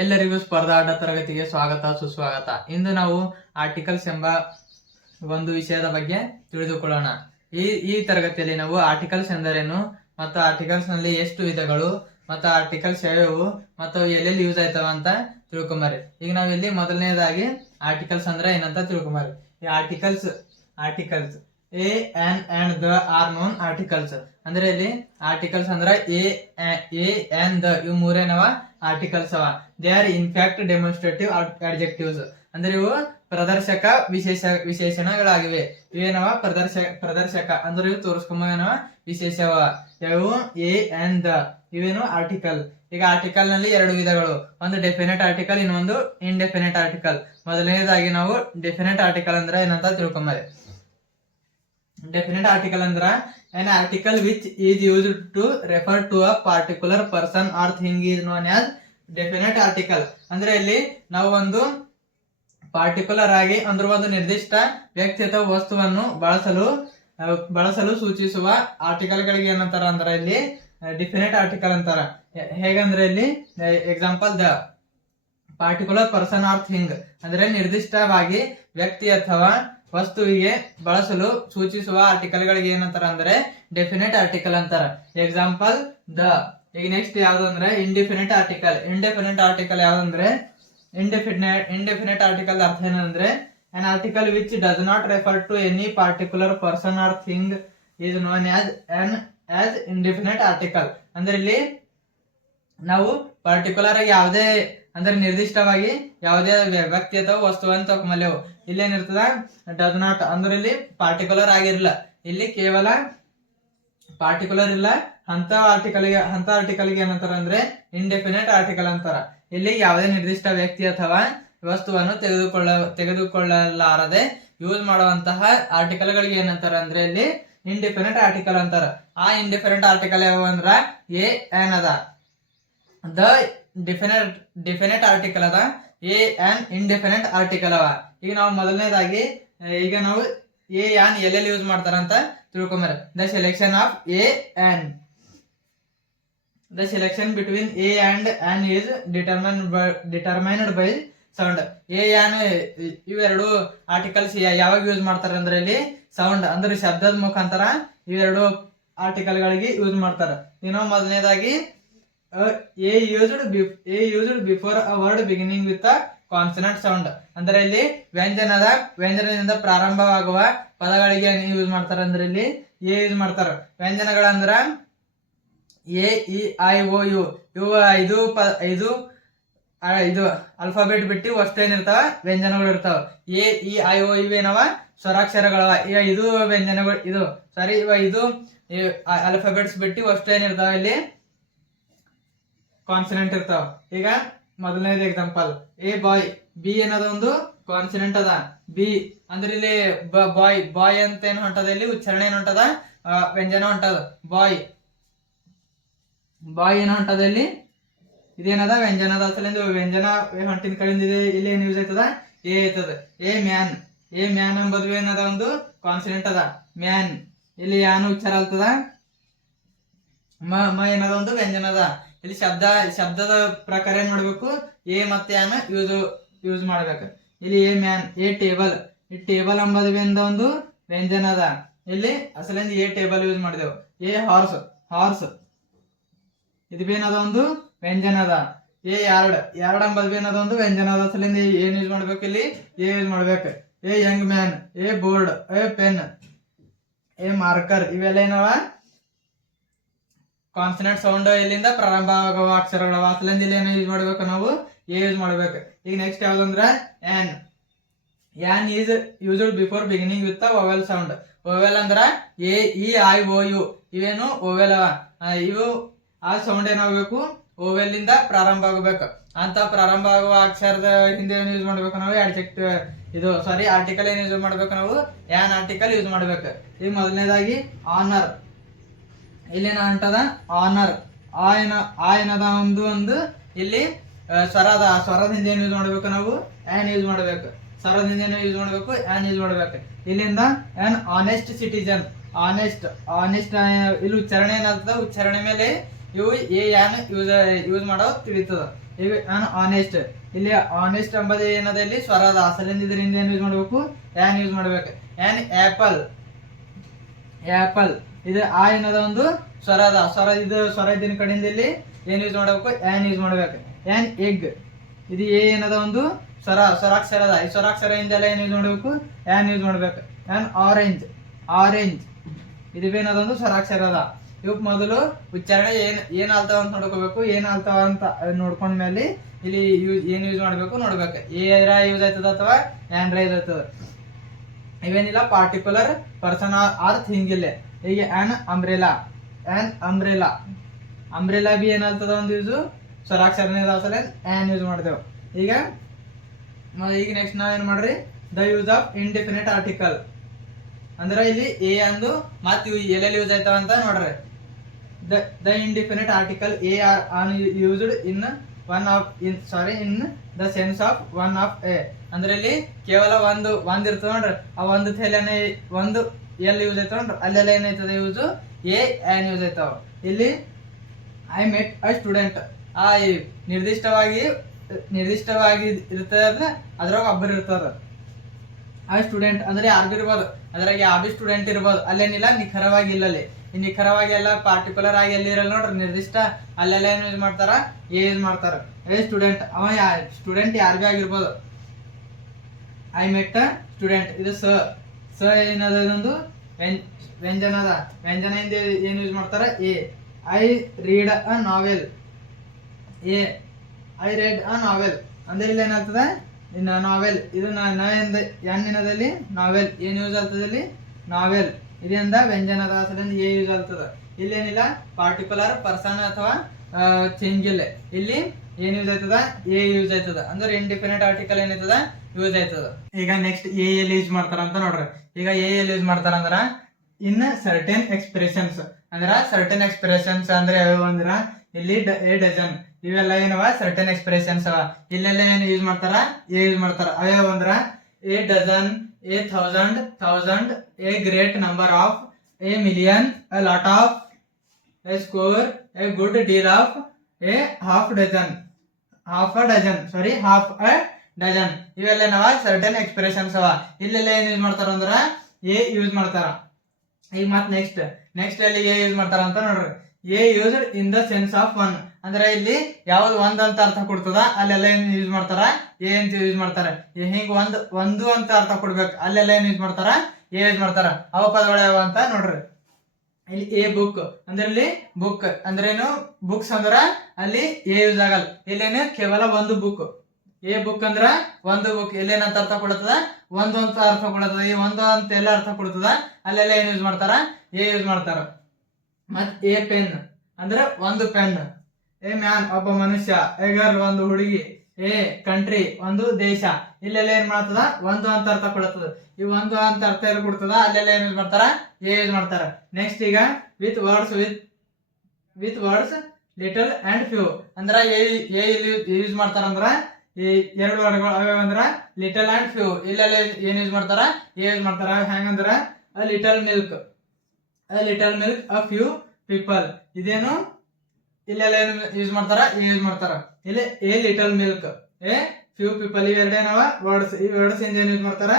ಎಲ್ಲರಿಗೂ ಸ್ಪರ್ಧಾಟ ತರಗತಿಗೆ ಸ್ವಾಗತ ಸುಸ್ವಾಗತ. ಇಂದು ನಾವು ಆರ್ಟಿಕಲ್ಸ್ ಎಂಬ ಒಂದು ವಿಷಯದ ಬಗ್ಗೆ ತಿಳಿದುಕೊಳ್ಳೋಣ. ಈ ತರಗತಿಯಲ್ಲಿ ನಾವು ಆರ್ಟಿಕಲ್ಸ್ ಎಂದರೇನು ಮತ್ತು ಆರ್ಟಿಕಲ್ಸ್ ನಲ್ಲಿ ಎಷ್ಟು ವಿಧಗಳು ಮತ್ತು ಆರ್ಟಿಕಲ್ಸ್ ಯಾವ್ಯಾವು ಮತ್ತು ಎಲ್ಲೆಲ್ಲಿ ಯೂಸ್ ಆಯ್ತವ ಅಂತ ತಿಳ್ಕೊಂಬರಿ. ಈಗ ನಾವಿಲ್ಲಿ ಮೊದಲನೇದಾಗಿ ಆರ್ಟಿಕಲ್ಸ್ ಅಂದ್ರೆ ಏನಂತ ತಿಳ್ಕೊಂಬರಿ. ಈ articles a and the are known articles. ಅಂದ್ರೆ ಇಲ್ಲಿ ಆರ್ಟಿಕಲ್ಸ್ ಅಂದ್ರ ಎ and the ಇವು ಮೂರೇನವ ಆರ್ಟಿಕಲ್ಸ್ ಅವ. They are in fact demonstrative adjectives. ಅಂದ್ರೆ ಇವು ಪ್ರದರ್ಶಕ ವಿಶೇಷಣಗಳಾಗಿವೆ. ಇವೇನವ ಪ್ರದರ್ಶಕ ಅಂದ್ರೆ ಇವು ತೋರಿಸ್ಕೊಂಬ ವಿಶೇಷವ. ಇವು ಎ and the ಇವೇನು ಆರ್ಟಿಕಲ್. ಈಗ ಆರ್ಟಿಕಲ್ ನಲ್ಲಿ ಎರಡು ವಿಧಗಳು, ಒಂದು ಡೆಫಿನೆಟ್ ಆರ್ಟಿಕಲ್, ಇನ್ನೊಂದು ಇಂಡೆಫಿನೆಟ್ ಆರ್ಟಿಕಲ್. ಮೊದಲನೇದಾಗಿ ನಾವು ಡೆಫಿನೆಟ್ ಆರ್ಟಿಕಲ್ ಅಂದ್ರೆ ಏನಂತ ತಿಳ್ಕೊಂಬರಿ. ಡೆಫಿನೆಟ್ ಆರ್ಟಿಕಲ್ ಅಂದ್ರ an article which is used to refer to a particular person or thing is known as definite article. ಅಂದ್ರೆ ಇಲ್ಲಿ ನಾವು ಒಂದು ಪಾರ್ಟಿಕ್ಯುಲರ್ ಆಗಿ ಅಂದ್ರೆ ಒಂದು ನಿರ್ದಿಷ್ಟ ವ್ಯಕ್ತಿ ಅಥವಾ ವಸ್ತುವನ್ನು ಬಳಸಲು ಸೂಚಿಸುವ ಆರ್ಟಿಕಲ್ ಗಳಿಗೆ ಏನಂತಾರ ಅಂದ್ರ ಇಲ್ಲಿ ಡೆಫಿನೆಟ್ ಆರ್ಟಿಕಲ್ ಅಂತಾರ. ಹೇಗಂದ್ರೆ ಇಲ್ಲಿ example the particular person or thing ಅಂದ್ರೆ ನಿರ್ದಿಷ್ಟವಾಗಿ ವ್ಯಕ್ತಿ ಅಥವಾ ವಸ್ತುವಿಗೆ ಬಳಸಲು ಸೂಚಿಸುವ ಆರ್ಟಿಕಲ್ ಗಳಿಗೆ ಏನಂತಾರ ಅಂದ್ರೆ ಡೆಫಿನೆಟ್ ಆರ್ಟಿಕಲ್ ಅಂತಾರ. Example the. ಈಗ ನೆಕ್ಸ್ಟ್ ಯಾವ್ದಂದ್ರೆ ಇಂಡಿಫಿನೆಟ್ ಆರ್ಟಿಕಲ್ ಯಾವ್ದಂದ್ರೆ ಇಂಡೆಫಿನೆಟ್ ಆರ್ಟಿಕಲ್ ಅರ್ಥ ಏನಂದ್ರೆ an article which does not refer to any particular person or thing is known as indefinite article. ಅಂದ್ರೆ ಇಲ್ಲಿ ನಾವು ಪರ್ಟಿಕ್ಯುಲರ್ ಆಗಿ ಯಾವುದೇ ಅಂದ್ರೆ ನಿರ್ದಿಷ್ಟವಾಗಿ ಯಾವುದೇ ವ್ಯಕ್ತಿ ಅಥವಾ ವಸ್ತುವನ್ನು ತಗೊಂಬಲ್ಲೆವು. ಇಲ್ಲೇನಿರ್ತದ ಡಸ್ ನಾಟ್ ಅಂದ್ರೆ ಇಲ್ಲಿ ಪಾರ್ಟಿಕ್ಯುಲರ್ ಆಗಿರಲ್ಲ, ಇಲ್ಲಿ ಕೇವಲ ಪಾರ್ಟಿಕ್ಯುಲರ್ ಇಲ್ಲ. ಅಂತ ಆರ್ಟಿಕಲ್ಗೆ ಏನಂತಾರ ಅಂದ್ರೆ ಇಂಡೆಫಿನೆಟ್ ಆರ್ಟಿಕಲ್ ಅಂತಾರ. ಇಲ್ಲಿ ಯಾವುದೇ ನಿರ್ದಿಷ್ಟ ವ್ಯಕ್ತಿ ಅಥವಾ ವಸ್ತುವನ್ನು ತೆಗೆದುಕೊಳ್ಳಲಾರದೆ ಯೂಸ್ ಮಾಡುವಂತಹ ಆರ್ಟಿಕಲ್ ಗಳಿಗೆ ಏನಂತಾರ ಅಂದ್ರೆ ಇಲ್ಲಿ ಇಂಡೆಫಿನೆಟ್ ಆರ್ಟಿಕಲ್ ಅಂತಾರ. ಆ ಇಂಡೆಫಿನೆಟ್ ಆರ್ಟಿಕಲ್ ಯಾವ ಅಂದ್ರ ಎ ಎನ್ ಅದ. ದ ಡೆಫಿನೆಟ್ ಆರ್ಟಿಕಲ್ ಅದ, ಎ ಆನ್ ಇಂಡೆಫಿನೆಟ್ ಆರ್ಟಿಕಲ್ ಅವ. ಈಗ ನಾವು ಮೊದಲನೇದಾಗಿ ಈಗ ನಾವು ಎ ಆನ್ ಎಲ್ಲೆಲ್ಲಿ ಯೂಸ್ ಮಾಡ್ತಾರಂತ ತಿಳ್ಕೊಂಬರ. The selection of a an. The selection between a and an is determined by sound. A an ಇವೆರಡು ಆರ್ಟಿಕಲ್ಸ್ ಯಾವಾಗ ಯೂಸ್ ಮಾಡ್ತಾರ ಅಂದ್ರೆ ಇಲ್ಲಿ ಸೌಂಡ್ ಅಂದ್ರೆ ಶಬ್ದದ ಮುಖಾಂತರ ಇವೆರಡು ಆರ್ಟಿಕಲ್ ಗಳಿಗೆ ಯೂಸ್ ಮಾಡ್ತಾರ. ಇನ್ನು ಮೊದಲನೇದಾಗಿ A used before a word beginning with a consonant sound. ಅಂದ್ರೆ ಇಲ್ಲಿ ವ್ಯಂಜನದಿಂದ ಪ್ರಾರಂಭವಾಗುವ ಪದಗಳಿಗೆ ಯೂಸ್ ಮಾಡ್ತಾರ. ಅಂದ್ರೆ ಇಲ್ಲಿ ಎ ಯೂಸ್ ಮಾಡ್ತಾರ. ವ್ಯಂಜನಗಳಂದ್ರ A E I O U ಇವು ಐದು ಅಲ್ಫಾಬೆಟ್ ಬಿಟ್ಟು ಅಷ್ಟು ಏನಿರ್ತಾವ ವ್ಯಂಜನಗಳು ಇರ್ತಾವ. ಎ ಇ ಐ ಓ ಇವೇನವ ಸ್ವರಾಕ್ಷರಗಳವ. ಈಗ ಇದು ವ್ಯಂಜನಗಳು ಇದು ಅಲ್ಫಾಬೆಟ್ಸ್ ಬಿಟ್ಟು ಅಷ್ಟು ಏನಿರ್ತಾವ ಇಲ್ಲಿ ಕಾನ್ಸನೆಂಟ್ ಇರ್ತಾವ. ಈಗ ಮೊದಲನೇದು ಎಕ್ಸಾಂಪಲ್ ಎ ಬಾಯ್. ಬಿ ಏನದ ಒಂದು ಕಾನ್ಸನೆಂಟ್ ಅದ. ಬಿ ಅಂದ್ರೆ ಇಲ್ಲಿ ಬಾಯ್ ಅಂತ ಏನ್ ಹೊಂಟದ, ಇಲ್ಲಿ ಉಚ್ಚಾರಣೆ ಏನ್ ಹೊಂಟದ, ವ್ಯಂಜನ ಹೊಂಟದ. ಬಾಯ್ ಏನ್ ಹೊಂಟದ, ಇಲ್ಲಿ ಇದೇನದ ವ್ಯಂಜನದ. ಅಸಲಿಂದ ವ್ಯಂಜನ ಹೊಂಟಿನ ಕಡೆಯಿಂದ ಇಲ್ಲಿ ಏನ್ ಯೂಸ್ ಆಯ್ತದ, ಎ ಆಯ್ತದ. ಎ ಮ್ಯಾನ್ ಎಂಬುದು ಏನದ ಒಂದು ಕಾನ್ಸನೆಂಟ್ ಅದ. ಮ್ಯಾನ್ ಇಲ್ಲಿ ಯಾನು ಉಚ್ಚಾರ ಆಗ್ತದ. ಮ ಏನದ ಒಂದು ವ್ಯಂಜನ ಅದ. ಇಲ್ಲಿ ಶಬ್ದದ ಪ್ರಕಾರ ಏನ್ ಮಾಡ್ಬೇಕು, ಎ ಮತ್ತೆ ಯಾನ ಯೂಸ್ ಮಾಡ್ಬೇಕು. ಇಲ್ಲಿ ಎ ಮ್ಯಾನ್. A table. ಈ ಟೇಬಲ್ ಎಂಬುದು ಒಂದು ವ್ಯಂಜನ ಅದ. ಇಲ್ಲಿ ಅಸಲಿಂದ ಎ ಟೇಬಲ್ ಯೂಸ್ ಮಾಡಿದೆವು. ಎ ಹಾರ್ಸ್ ಇದು ಏನದ ಒಂದು ವ್ಯಂಜನ ಅದ. ಎ ಯಾರ್ಡ್ ಎಂಬುದು ಏನದ ಒಂದು ವ್ಯಂಜನ ಅದ. ಅಸಲಿಂದ ಏನ್ ಯೂಸ್ ಮಾಡ್ಬೇಕು, ಇಲ್ಲಿ ಎ ಯೂಸ್ ಮಾಡ್ಬೇಕು. A Young man. A board. A pen. A marker. ಇವೆಲ್ಲ ಏನವ ಕಾನ್ಸನೆಂಟ್ ಸೌಂಡ್ ಇಲ್ಲಿಂದ ಪ್ರಾರಂಭ ಆಗುವ ಅಕ್ಷರಗಳ. ಅಸಲಿಂದ ಇಲ್ಲಿ ಏನು ಯೂಸ್ ಮಾಡ್ಬೇಕು, ನಾವು ಎ ಯೂಸ್ ಮಾಡ್ಬೇಕು. ಈಗ ನೆಕ್ಸ್ಟ್ ಯಾವ್ದಂದ್ರ an is used before beginning with vowel sound. Vowel ಅಂದ್ರ A E I O U ಇವೇನು ವೊವೆಲ್ ಅವ. ಇವು ಆ ಸೌಂಡ್ ಏನಾಗಬೇಕು, ಓವೆಲ್ ಇಂದ ಪ್ರಾರಂಭ ಆಗಬೇಕು. ಅಂತ ಪ್ರಾರಂಭ ಆಗುವ ಅಕ್ಷರದ ಹಿಂದೆ ಏನು ಯೂಸ್ ಮಾಡ್ಬೇಕು ನಾವು, ಆರ್ಟಿಕಲ್ ಏನ್ ಯೂಸ್ ಮಾಡ್ಬೇಕು ನಾವು, ಆನ್ ಆರ್ಟಿಕಲ್ ಯೂಸ್ ಮಾಡ್ಬೇಕು. ಈಗ ಮೊದಲನೇದಾಗಿ ಆನರ್. ಇಲ್ಲೇನ ಹೊಂಟದ ಆನರ್. ಆ ಏನದ ಒಂದು ಇಲ್ಲಿ ಸ್ವರದ ಹಿಂದೆ ಏನು ಯೂಸ್ ಮಾಡ್ಬೇಕು ನಾವು, ಆನ್ ಯೂಸ್ ಮಾಡ್ಬೇಕು. ಸ್ವರದ ಹಿಂದೆ ಯೂಸ್ ಮಾಡ್ಬೇಕು, ಆನ್ ಯೂಸ್ ಮಾಡ್ಬೇಕು. ಇಲ್ಲಿಂದ ಆನ್ ಆನೆಸ್ಟ್ ಸಿಟಿಜನ್. ಆನೆಸ್ಟ್ ಇಲ್ಲಿ ಉಚ್ಚಾರಣೆ ಏನಾಗ್ತದ, ಉಚ್ಚಾರಣೆ ಮೇಲೆ ಇವು ಎ ಯಾನ್ ಯೂಸ್ ಮಾಡೋದು ತಿಳಿತದ. ಈಗ ಆನೆಸ್ಟ್, ಇಲ್ಲಿ ಆನೆಸ್ಟ್ ಎಂಬುದು ಏನದ ಇಲ್ಲಿ ಸ್ವರದ ಅಸಲಿಂದ ಇದರಿಂದ ಏನ್ ಯೂಸ್ ಮಾಡ್ಬೇಕು, ಆನ್ ಯೂಸ್ ಮಾಡ್ಬೇಕು. ಆನ್ ಆಪಲ್, ಆಪಲ್ ಇದು ಆ ಏನದ ಒಂದು ಸ್ವರ ಅದ, ಇದು ಸ್ವರ ಇದ್ದಿನ ಕಡೆಯಿಂದ ಇಲ್ಲಿ ಏನ್ ಯೂಸ್ ಮಾಡ್ಬೇಕು, ಆನ್ ಯೂಸ್ ಮಾಡ್ಬೇಕು. ಆನ್ ಎಗ್, ಇದು ಏನದ ಒಂದು ಸ್ವರಾಕ್ಷರ ಅದ, ಈ ಸ್ವರಾಕ್ಷರ ಇಂದೆಲ್ಲ ಏನ್ ಯೂಸ್ ಮಾಡ್ಬೇಕು, ಆನ್ ಯೂಸ್ ಮಾಡ್ಬೇಕು. ಆನ್ ಆರೆಂಜ್, ಆರೆಂಜ್ ಇದು ಏನದ ಒಂದು ಸ್ವರಾಕ್ಷರ ಅದ. ಇವಕ್ ಮೊದಲು ಉಚ್ಚಾರಣೆ ಏನ್ ಆಲ್ತಾವ ಅಂತ ನೋಡ್ಕೋಬೇಕು, ಏನ್ ಆಲ್ತಾವ ಅಂತ ನೋಡ್ಕೊಂಡ್ಮೇಲೆ ಇಲ್ಲಿ ಏನ್ ಯೂಸ್ ಮಾಡ್ಬೇಕು ನೋಡ್ಬೇಕು. ಏರ ಯೂಸ್ ಆಯ್ತದ ಅಥವಾ ಆನ್ರ ಯೂಸ್ ಆಯ್ತದ. ಇವೇನಿಲ್ಲ ಪಾರ್ಟಿಕ್ಯುಲರ್ ಪರ್ಸನ್ ಆರ್ ಥಿಂಗ್ ಇಲ್ಲ. ಈಗ on umbrella, on umbrella, umbrella B ಏನಾಗ್ತದ ಒಂದು ಯೂಸು ಸ್ವರಾಕ್ಷರನೇ ಸಲ ಆನ್ ಯೂಸ್ ಮಾಡ್ತೇವೆ. ಈಗ ನೆಕ್ಸ್ಟ್ ನಾವ್ ಏನ್ ಮಾಡ್ರಿ, the use of indefinite article ಅಂದ್ರೆ ಇಲ್ಲಿ ಎ ಅಂದು ಮತ್ತೆ ಎಲ್ಲೆಲ್ಲಿ ಯೂಸ್ ಆಯ್ತಾವ ಅಂತ ನೋಡ್ರಿ. The indefinite article A are used in the sense of one of A ಅಂದ್ರೆ ಇಲ್ಲಿ ಕೇವಲ ಒಂದ್ ಇರ್ತದ ನೋಡ್ರಿ, ಆ ಒಂದು ಥೇಲೇನೆ ಒಂದು ಎಲ್ಲಿ ಯೂಸ್ ಆಯ್ತಾವ ನೋಡ್ರಿ, ಅಲ್ಲೆಲ್ಲ ಏನಾಯ್ತದ ಯೂಸ್ ಎ ಆನ್ ಯೂಸ್ ಆಯ್ತಾವ. ಇಲ್ಲಿ ಐ ಮೆಟ್ ಅ ಸ್ಟೂಡೆಂಟ್, ಆ ನಿರ್ದಿಷ್ಟವಾಗಿ ಇರ್ತದ, ಅದ್ರಾಗ ಒಬ್ಬರು ಇರ್ತದ. ಆ ಸ್ಟೂಡೆಂಟ್ ಅಂದ್ರೆ ಯಾರು ಇರ್ಬೋದು, ಅದ್ರಾಗ ಯಾವ ಬಿ ಸ್ಟೂಡೆಂಟ್ ಇರ್ಬೋದು, ಅಲ್ಲೇನಿಲ್ಲ ನಿಖರವಾಗಿ ಇಲ್ಲಲ್ಲಿ. ಈ ನಿಖರವಾಗಿ ಎಲ್ಲ ಪಾರ್ಟಿಕ್ಯುಲರ್ ಆಗಿ ಎಲ್ಲಿ ಇರಲ್ಲ ನೋಡ್ರಿ, ನಿರ್ದಿಷ್ಟ ಅಲ್ಲೆಲ್ಲ ಏನ್ ಯೂಸ್ ಮಾಡ್ತಾರ, ಎ ಯೂಸ್ ಮಾಡ್ತಾರ. ಏ ಸ್ಟೂಡೆಂಟ್, ಅವ ಸ್ಟೂಡೆಂಟ್ ಯಾರು ಬಿ ಆಗಿರ್ಬೋದು. ಐ ಮೆಟ್ ಸ್ಟೂಡೆಂಟ್, ಇದು ಸ ಏನದ, ಇದೊಂದು ವ್ಯಂಜನ ಅದ. ವ್ಯಂಜನದಿಂದ ಏನ್ ಯೂಸ್ ಮಾಡ್ತಾರ, a. I read a novel, a I read a novel ಅಂದ್ರೆ ಇಲ್ಲಿ ಏನಾಗ್ತದ, ಇನ್ನು ನಾವೆಲ್ ಇದು ಎನ್ನಿನದಲ್ಲಿ ನಾವೆಲ್ ಏನ್ ಯೂಸ್ ಆಗ್ತದೆ ಇಲ್ಲಿ, ನಾವೆಲ್ ಇದರಿಂದ ವ್ಯಂಜನದ ಅಸಲಿಂದ ಎ ಯೂಸ್ ಆಗ್ತದ. ಇಲ್ಲೇನಿಲ್ಲ ಪಾರ್ಟಿಕ್ಯುಲರ್ ಪರ್ಸನ್ ಅಥವಾ ಥಿಂಗ್ ಇಲ್ಲ, ಇಲ್ಲಿ ಏನ್ ಯೂಸ್ ಆಯ್ತದ, ಎ ಯೂಸ್ ಆಯ್ತದ. ಅಂದ್ರೆ ಇಂಡಿಪೆಂಡೆಂಟ್ ಆರ್ಟಿಕಲ್ ಏನಾಯ್ತದ ಯೂಸ್ ಆಯ್ತದ. ಈಗ ನೆಕ್ಸ್ಟ್ ಎ ಎಲ್ಲಿ ಯೂಸ್ ಮಾಡ್ತಾರ ಅಂತ ನೋಡ್ರಿ. ಈಗ ಎ ಎಲ್ಲಿ ಯೂಸ್ ಮಾಡ್ತಾರ ಅಂದ್ರ ಇನ್ ಸರ್ಟೆನ್ ಎಕ್ಸ್ಪ್ರೆಷನ್ಸ್, ಅಂದ್ರ ಸರ್ಟೆನ್ ಎಕ್ಸ್ಪ್ರೆಷನ್ಸ್ ಅಂದ್ರೆ ಯಾವ್ಯಾವ ಅಂದ್ರ ಇಲ್ಲಿ ಎ ಡಜನ್ ಇವೆಲ್ಲ ಏನವ ಸರ್ಟೆನ್ ಎಕ್ಸ್ಪ್ರೆಷನ್ಸ್ ಅವ. ಇಲ್ಲೆಲ್ಲ ಏನ್ ಯೂಸ್ ಮಾಡ್ತಾರ, ಎ ಯೂಸ್ ಮಾಡ್ತಾರ. ಅವ್ಯಾವ ಅಂದ್ರ A dozen, A thousand, A great number of, A million, A lot of, A score, A good deal of, A half a dozen ಇವೆಲ್ಲ ಏನವ ಸರ್ಟೆನ್ ಎಕ್ಸ್ಪ್ರೆಷನ್ಸ್ ಅವ. ಇಲ್ಲೆಲ್ಲ ಏನ್ ಯೂಸ್ ಮಾಡ್ತಾರ ಅಂದ್ರ ಎ ಯೂಸ್ ಮಾಡ್ತಾರ. ಈಗ ಮತ್ ನೆಕ್ಸ್ಟ್ ಅಲ್ಲಿ ಎ ಯೂಸ್ ಮಾಡ್ತಾರ ಅಂತ ನೋಡ್ರಿ. A used in the sense of one ಅಂದ್ರೆ ಇಲ್ಲಿ ಯಾವ್ದು ಒಂದ್ ಅಂತ ಅರ್ಥ ಕೊಡ್ತದ ಅಲ್ಲೆಲ್ಲ ಏನ್ ಯೂಸ್ ಮಾಡ್ತಾರ, ಎ ಅಂತ ಯೂಸ್ ಮಾಡ್ತಾರ. ಹಿಂಗ ಒಂದು ಅಂತ ಅರ್ಥ ಕೊಡ್ಬೇಕು, ಅಲ್ಲೆಲ್ಲ ಏನ್ ಯೂಸ್ ಮಾಡ್ತಾರ, ಎ ಯೂಸ್ ಮಾಡ್ತಾರ. ಅವ ಪದಗಳು ಯಾವ ಅಂತ ನೋಡ್ರಿ. ಇಲ್ಲಿ ಎ ಬುಕ್ ಅಂದ್ರೆ ಇಲ್ಲಿ ಬುಕ್ ಅಂದ್ರೇನು, ಬುಕ್ಸ್ ಅಂದ್ರ ಅಲ್ಲಿ ಎ ಯೂಸ್ ಆಗಲ್ಲ. ಇಲ್ಲೇನು ಕೇವಲ ಒಂದು ಬುಕ್. ಎ ಬುಕ್ ಅಂದ್ರ ಒಂದು ಬುಕ್, ಇಲ್ಲೇನಂತ ಅರ್ಥ ಕೊಡ್ತದ, ಒಂದು ಅಂತ ಅರ್ಥ ಕೊಡ್ತದ. ಈ ಒಂದು ಅಂತ ಎಲ್ಲ ಅರ್ಥ ಕೊಡ್ತದ, ಅಲ್ಲೆಲ್ಲ ಏನ್ ಯೂಸ್ ಮಾಡ್ತಾರ, ಎ ಯೂಸ್ ಮಾಡ್ತಾರ. ಮತ್ ಎ ಪೆನ್ ಅಂದ್ರೆ ಒಂದು ಪೆನ್. ಎ ಮ್ಯಾನ್ ಒಬ್ಬ ಮನುಷ್ಯ, ಎ ಗರ್ಲ್ ಒಂದು ಹುಡುಗಿ, ಎ ಕಂಟ್ರಿ ಒಂದು ದೇಶ. ಇಲ್ಲೆಲ್ಲ ಏನ್ ಮಾಡ್ತದ, ಒಂದು ಅಂತ ಅರ್ಥ ಕೊಡ್ತದ. ಈ ಒಂದು ಅಂತ ಅರ್ಥ ಎಲ್ಲ ಕೊಡ್ತದ, ಅಲ್ಲೆಲ್ಲ ಏನ್ ಯೂಸ್ ಮಾಡ್ತಾರ, ಎ ಯೂಸ್ ಮಾಡ್ತಾರ. ನೆಕ್ಸ್ಟ್ ಈಗ with words little and few ಅಂದ್ರ ಎ ಯೂಸ್ ಮಾಡ್ತಾರ. ಅಂದ್ರ ಈ ಎರಡು ವರ್ಡ್ಗಳು ಅವ ಅಂದ್ರ ಲಿಟಲ್ ಅಂಡ್ ಫ್ಯೂ. ಇಲ್ಲೆಲ್ಲ ಏನ್ ಯೂಸ್ ಮಾಡ್ತಾರ, ಎ ಯೂಸ್ ಮಾಡ್ತಾರ. ಹೆಂಗಂದ್ರ a little milk, a few people. ಇದೇನು ಇಲ್ಲೆಲ್ಲ ಏನು ಯೂಸ್ ಮಾಡ್ತಾರ, ಎ ಯೂಸ್ ಮಾಡ್ತಾರ. ಇಲ್ಲಿ a little milk, a few people ಇವೆರಡೇನವ ವರ್ಡ್ಸ್. ಈ ವರ್ಡ್ಸ್ ಇಂದ ಏನ್ ಯೂಸ್ ಮಾಡ್ತಾರ,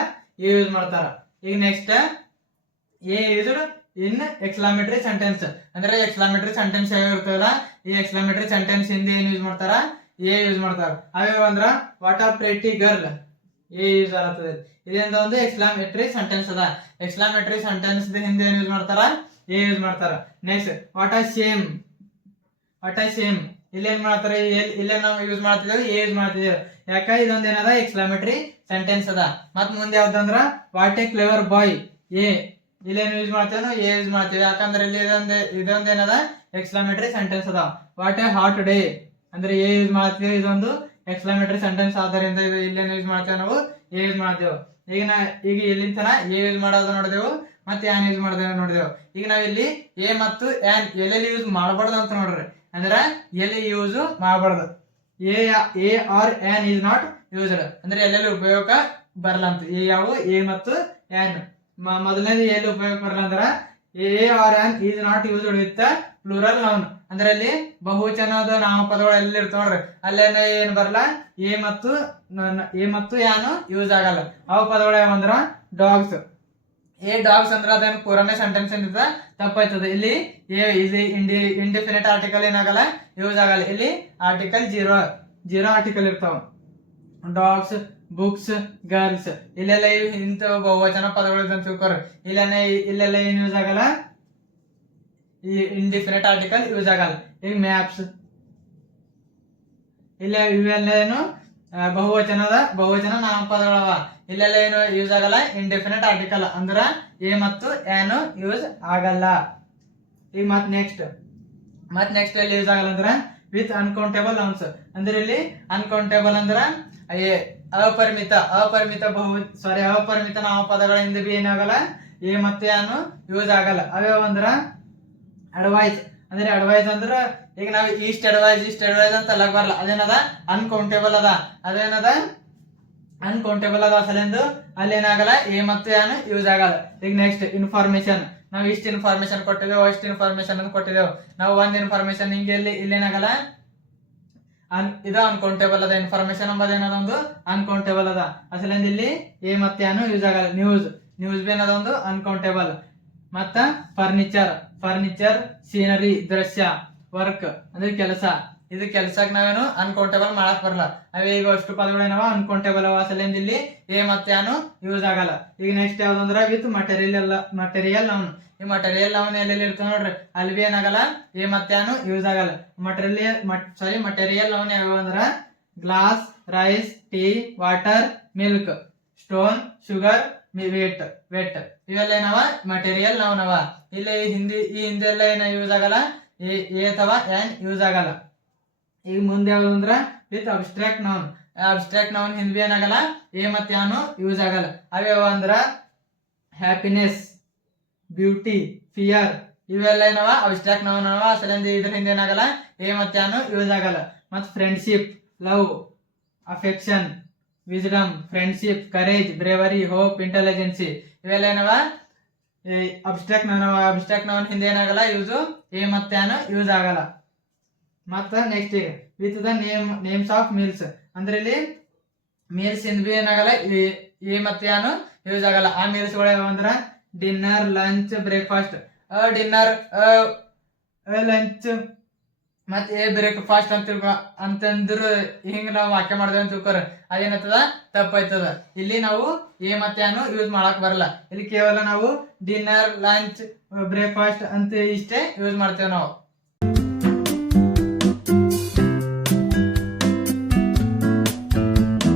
ಎ ಯೂಸ್ ಮಾಡ್ತಾರ. ಈಗ next a used in exclamatory sentence ಅಂದ್ರೆ ಎಕ್ಸ್ಕ್ಲಾಮೇಟರಿ ಸೆಂಟೆನ್ಸ್ ಯಾವ ಇರ್ತವಲ್ಲ, ಈ ಎಕ್ಸ್ಕ್ಲಾಮೇಟರಿ ಸೆಂಟೆನ್ಸ್ ಇಂದ ಏನ್ ಯೂಸ್ ಮಾಡ್ತಾರ, ಎ ಯೂಸ್ ಮಾಡ್ತಾರ. ಅವ್ಯಾವ ಅಂದ್ರ what are pretty girl, A use ಆಗ್ತದೆ. ಇದರಿಂದ ಒಂದು ಎಕ್ಸ್ಕ್ಲಾಮೇಟರಿ ಸೆಂಟೆನ್ಸ್ ಅದ. ಎಕ್ಸ್ಕ್ಲಾಮೇಟರಿ ಸೆಂಟೆನ್ಸ್ ಹಿಂದೆ ಏನ್ ಯೂಸ್ ಮಾಡ್ತಾರ, ಎ ಯೂಸ್ ಮಾಡ್ತಾರ. ನೆಕ್ಸ್ಟ್ ವಾಟ್ ಆ ಶೇಮ್, ಇಲ್ಲೇನ್ ಮಾಡ್ತಾರ, ಇಲ್ಲೇ ನಾವು ಯೂಸ್ ಮಾಡ್ತಿದ್ದೇವೆ, ಎ ಯೂಸ್ ಮಾಡ್ತಿದ್ದೇವೆ. ಯಾಕ ಇದೊಂದ್ ಏನದ ಎಕ್ಸ್ಕ್ಲಾಮೇಟರಿ ಸೆಂಟೆನ್ಸ್ ಅದ. ಮತ್ ಮುಂದೆ ಯಾವ್ದಂದ್ರ what a clever boy, a ಇಲ್ಲೇನು ಯೂಸ್ ಮಾಡ್ತೇವೆ, ಎ ಯೂಸ್ ಮಾಡ್ತೇವೆ. ಯಾಕಂದ್ರೆ ಇಲ್ಲಿ ಇದೊಂದ್ ಏನದ ಎಕ್ಸ್ಕ್ಲಾಮೇಟರಿ ಸೆಂಟೆನ್ಸ್ ಅದ. ವಾಟ್ ಎ ಹಾಟ್ ಡೇ ಅಂದ್ರೆ ಎ ಯೂಸ್ ಮಾಡ್ತೇವೆ. ಇದೊಂದು ಎಕ್ಸ್ಕ್ಲಾಮೇಟರಿ ಸೆಂಟೆನ್ಸ್ ಆದ್ದರಿಂದ ಇಲ್ಲೇನು ಯೂಸ್ ಮಾಡ್ತೇವೆ, ನಾವು ಎ ಯೂಸ್ ಮಾಡ್ತೇವೆ. ಈಗ ಇಲ್ಲಿಂತನ ಎ ಯೂಸ್ ಮಾಡೋದು ನೋಡಿದೆವು, ಮತ್ತೆ ಆನ್ ಯೂಸ್ ಮಾಡಿದೆವು ನೋಡಿದೆವು. ಈಗ ನಾವ್ ಇಲ್ಲಿ ಎ ಮತ್ತು ಆನ್ ಎಲ್ಲೆಲ್ಲಿ ಯೂಸ್ ಮಾಡಬಾರ್ದು ಅಂತ ನೋಡ್ರಿ. ಅಂದ್ರ ಎಲ್ಲಿ ಯೂಸ್ ಮಾಡಬಾರ್ದು, a or an is not used ಅಂದ್ರೆ ಎಲ್ಲೆಲ್ಲಿ ಉಪಯೋಗ ಬರಲ್ಲ ಅಂತ. ಯಾವ ಎ ಮತ್ತು ಆನ್ ಮೊದಲನೇದು ಎಲ್ಲಿ ಉಪಯೋಗ ಬರಲ್ಲ ಅಂದ್ರ a or an is not used with plural noun ಅಂದ್ರೆ ಅಲ್ಲಿ ಬಹುವಚನದ ನಾಮಪದಗಳು ಎಲ್ಲಿ ಇರ್ತಾವ ನೋಡ್ರಿ, ಅಲ್ಲೇನ ಏನ್ ಬರಲ್ಲ, ಎ ಮತ್ತು ಯಾನು ಯೂಸ್ ಆಗಲ್ಲ. ಅವ ಪದಗಳು ಯಾವಂದ್ರ ಡಾಗ್ಸ್. ಡಾಗ್ಸ್ ಅಂದ್ರೆ ಅದೇನು ಪೂರನೇ ಸೆಂಟೆನ್ಸ್ ಏನಿದೆ ತಪ್ಪಾಯ್ತದೆ. ಇಲ್ಲಿ ಇಲ್ಲಿ ಇಂಡಿಫಿನಿಟ್ ಆರ್ಟಿಕಲ್ ಏನಾಗಲ್ಲ, ಯೂಸ್ ಆಗಲ್ಲ. ಇಲ್ಲಿ ಆರ್ಟಿಕಲ್ ಜೀರೋ ಆರ್ಟಿಕಲ್ ಇರ್ತಾವ. ಡಾಗ್ಸ್, ಬುಕ್ಸ್, ಗರ್ಲ್ಸ್ ಇಲ್ಲೆಲ್ಲ ಇಂಥ ಬಹುವಚನ ಪದಗಳು ಅಂತ ತಿಳ್ಕೊರಿ. ಇಲ್ಲೆಲ್ಲ ಏನ್ ಯೂಸ್ ಆಗಲ್ಲ, ಈ ಇಂಡಿಫಿನಿಟ್ ಆರ್ಟಿಕಲ್ ಯೂಸ್ ಆಗಲ್ಲ. ಈಗ ಮ್ಯಾಪ್ಸ್ ಇವೆಲ್ಲ ಏನು ಬಹುವಚನ ನಾಮಪದಗಳವ. ಇಲ್ಲೆಲ್ಲ ಏನು ಯೂಸ್ ಆಗಲ್ಲ, ಇಂಡಿಫಿನಿಟ್ ಆರ್ಟಿಕಲ್ ಅಂದ್ರ ಎ ಮತ್ತು ಏನು ಯೂಸ್ ಆಗಲ್ಲ. ಈಗ ಮತ್ ನೆಕ್ಸ್ಟ್ ಎಲ್ಲಿ ಯೂಸ್ ಆಗಲ್ಲ ಅಂದ್ರ ವಿತ್ ಅನ್ಕೌಂಟೇಬಲ್ ನೌನ್ಸ್. ಅಂದ್ರೆ ಇಲ್ಲಿ ಅನ್ಕೌಂಟೇಬಲ್ ಅಂದ್ರ ಅಪರಿಮಿತ ನಾಮಪದಗಳ ಹಿಂದೆ ಬಿ ಏನಾಗಲ್ಲ, ಎ ಮತ್ತೆ ಏನು ಯೂಸ್ ಆಗಲ್ಲ. ಅವ್ಯಾವ ಅಂದ್ರ ಅಡ್ವೈಸ್. ಅಂದ್ರೆ ಅಡ್ವೈಸ್ ಅಂದ್ರ ಈಗ ನಾವು ಈಸ್ಟ್ ಅಡ್ವೈಸ್ ಅಂತ ಅಲ್ಲ ಬರಲ್ಲ, ಅದೇನದ ಅನ್ಕೌಂಟೇಬಲ್ ಅದ. ಸಲೆಂದು ಅಲ್ಲಿ ಏನಾಗಲ್ಲ, ಎ ಮತ್ತು ಏನು ಯೂಸ್ ಆಗಲ್ಲ. ಈಗ ನೆಕ್ಸ್ಟ್ ಇನ್ಫಾರ್ಮೇಶನ್. ನಾವು ಇಷ್ಟು ಇನ್ಫಾರ್ಮೇಶನ್ ಕೊಟ್ಟಿದ್ದೇವೆ, ಅಷ್ಟು ಇನ್ಫಾರ್ಮೇಶನ್ ಅಂತ ಕೊಟ್ಟಿದ್ದೇವೆ. ನಾವು ಒಂದ್ ಇನ್ಫಾರ್ಮೇಶನ್ ಹಿಂಗೆ ಇಲ್ಲೇನಾಗಲ್ಲ, ಇದು ಅನ್ಕೌಂಟೇಬಲ್ ಅದ. ಇನ್ಫಾರ್ಮೇಶನ್ ಎಂಬುದು ಏನದೊಂದು ಅನ್ಕೌಂಟೇಬಲ್ ಅದ. ಅಸಲಿಂದ ಇಲ್ಲಿ ಎ ಮತ್ತೆ ಏನು ಯೂಸ್ ಆಗಲ್ಲ. ನ್ಯೂಸ್ ಬಿ ಏನದೊಂದು ಅನ್ಕೌಂಟೇಬಲ್. ಮತ್ತ ಫರ್ನಿಚರ್, ಸೀನರಿ, ದೃಶ್ಯ, ವರ್ಕ್ ಅಂದ್ರೆ ಕೆಲಸ. ಇದು ಕೆಲ್ಸಕ್ಕೆ ನಾವೇನು ಅನ್ಕೌಂಟೇಬಲ್ ಮಾಡಕ್ ಬರಲ್ಲ. ಅವೇ ಈಗ ಅಷ್ಟು ಪದಗಳು ಏನವ ಅನ್ಕೌಂಟೇಬಲ್ ಅವ. ಸಲಿಂದ ಇಲ್ಲಿ ಎ ಮತ್ತೆ ಏನು ಯೂಸ್ ಆಗಲ್ಲ. ಈಗ ನೆಕ್ಸ್ಟ್ ಯಾವ್ದಂದ್ರ ವಿತ್ ಮಟೀರಿಯಲ್ ನೌನ್. ಈ ಮಟೀರಿಯಲ್ ನೌನ್ ಎಲ್ಲೆಲ್ಲಿ ಇರ್ತವೆ ನೋಡ್ರಿ, ಅಲ್ಲಿ ಬಿ ಏನಾಗಲ್ಲ, ಎ ಮತ್ತೆ ಏನು ಯೂಸ್ ಆಗಲ್ಲ. ಮಟೀರಿಯಲ್ ನೌನ್ ಯಾವ ಅಂದ್ರ glass, rice, tea, water, milk, stone, sugar, wheat ಇವೆಲ್ಲ ಏನವ ಮಟೀರಿಯಲ್ ನೌನ್ ಅವ. ಇಲ್ಲಿ ಹಿಂದೆಲ್ಲ ಏನ ಯೂಸ್ ಆಗಲ್ಲ, ಎ ಅಥವಾ ಏನ್ ಯೂಸ್ ಆಗಲ್ಲ. ಈಗ ಮುಂದೆ ಯಾವ್ದು ಅಂದ್ರ ವಿತ್ ಅಬ್ಸ್ಟ್ರಾಕ್ಟ್ ನೌನ್ ಹಿಂದೆ ಏನಾಗಲ್ಲ, ಎ ಮತ್ತೆ ಏನು ಯೂಸ್ ಆಗಲ್ಲ. ಅವ್ಯಾವ ಅಂದ್ರ ಹ್ಯಾಪಿನೆಸ್, ಬ್ಯೂಟಿ, ಫಿಯರ್ ಇವೆಲ್ಲ ಏನವ ಅಬ್ಸ್ಟ್ರಾಕ್ಟ್ ನೌನ್ ಅವ. ಅಸಲಿಂದ ಇದ್ರ ಹಿಂದೆ ಏನಾಗಲ್ಲ, ಎ ಮತ್ತೆ ಏನು ಯೂಸ್ ಆಗಲ್ಲ. ಮತ್ friendship, love, affection, wisdom, friendship, courage, bravery, hope, intelligence ಇವೆಲ್ಲ ಏನವ ಅಬ್ಸ್ಟ್ರಾಕ್ಟ್ ನೌನ್ ಹಿಂದೆ ಏನಾಗಲ್ಲ, ಎ ಮತ್ತೆ ಏನು ಯೂಸ್ ಆಗಲ್ಲ. ಮತ್ತ next with the names of meals. ಅಂದ್ರೆ ಇಲ್ಲಿ ಮೀಲ್ಸ್ ಇಂದ ಬಿ ಏನಾಗಲ್ಲ, ಎ ಮತ್ತೆ ಏನು ಯೂಸ್ ಆಗಲ್ಲ. ಆ ಮೀಲ್ಸ್ ಗಳು ಯಾವ ಅಂದ್ರ dinner, lunch, breakfast. Dinner, lunch ಮತ್ತೆ ಬ್ರೇಕ್ಫಾಸ್ಟ್ ಅಂತಂದ್ರು ಹಿಂಗ ನಾವು ವಾಕ್ಯ ಮಾಡ್ದೇವೆ ಅಂತ ತಿಳ್ಕೊರ, ಅದೇನತ್ತದ ತಪ್ಪಾಯ್ತದ. ಇಲ್ಲಿ ನಾವು ಎ ಮತ್ತೆ ಏನು ಯೂಸ್ ಮಾಡಕ್ ಬರಲ್ಲ. ಇಲ್ಲಿ ಕೇವಲ ನಾವು ಡಿನ್ನರ್, ಲಂಚ್, ಬ್ರೇಕ್ಫಾಸ್ಟ್ ಅಂತ ಇಷ್ಟೇ ಯೂಸ್ ಮಾಡ್ತೇವೆ ನಾವು.